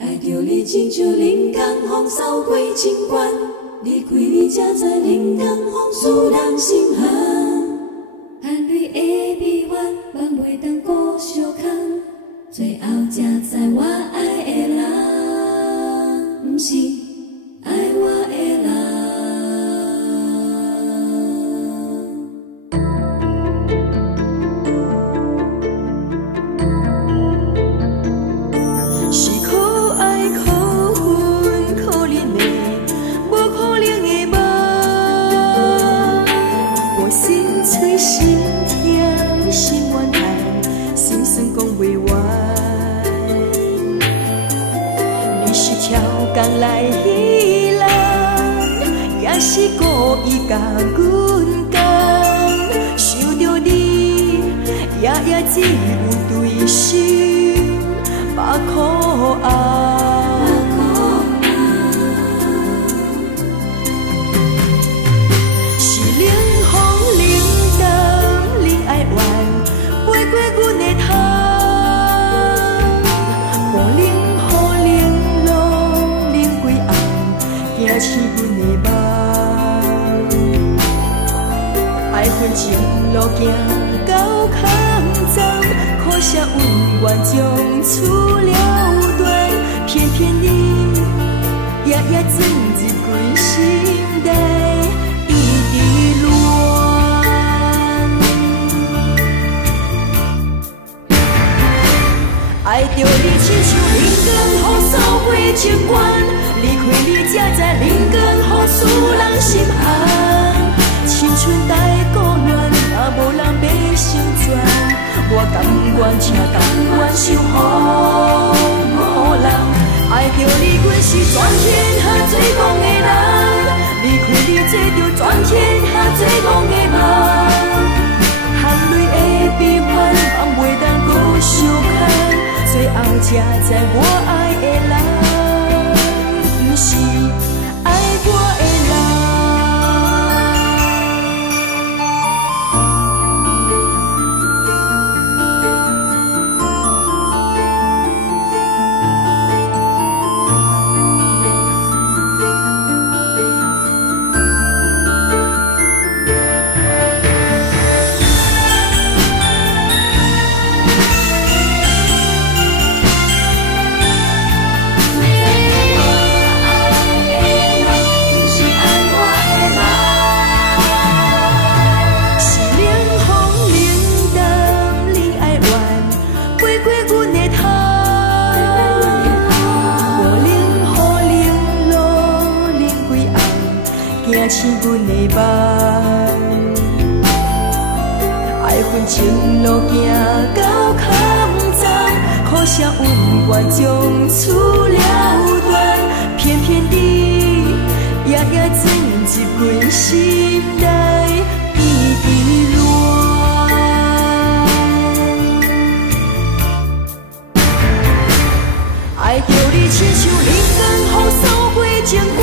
爱着你亲像人间风扫过情关，离开你才知人间风使人心寒。含泪的悲欢，望袂当顾相牵，最后才知我爱的人，不是爱我的人。讲来彼人，也是故意甲阮讲，想着你，夜夜只有对心把苦红。是冷风冷淡，冷爱怨，飞过阮的头。是阮的梦，爱恨情路行到坎站，可惜恩怨将厝了断，偏偏你夜夜钻入阮心内，一直乱。爱着你亲像人间雨扫过情关。离开你，才知人间雨使人心寒。青春待故乱，若无人要成全，我甘愿请甘愿受予人。爱着你，阮是全天下最戆的人。离开你，做着全天下最戆的梦。含泪的悲欢，望袂当搁相牵，最后才知我爱的人。是爱我的人。是阮的梦，爱恨情路行到坎站，可惜恩怨将厝了断，偏偏你夜夜钻入阮心内，一直乱。爱着你亲像人间雨扫过情关，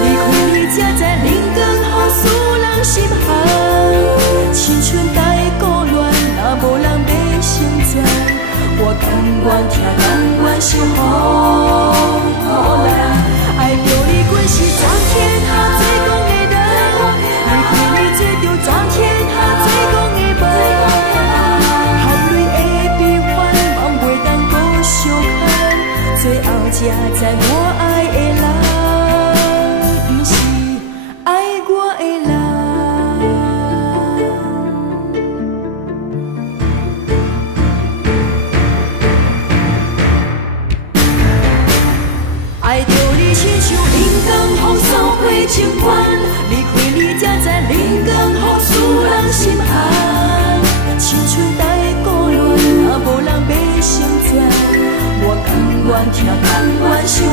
离开你才知人间雨使人心寒。青春待故乱，若无人要成全，我甘愿听甘愿受予人。爱着你，阮是全天下最戆的人。离开你，做着全天下最戆的梦。含泪的悲欢，望袂当搁相牵，最后才知我爱的人，不是爱我的人。爱着你亲像人间风扫过情关，离开你才知人间雨使人心寒。青春待故乱，若无人要成全，我甘愿听甘愿受予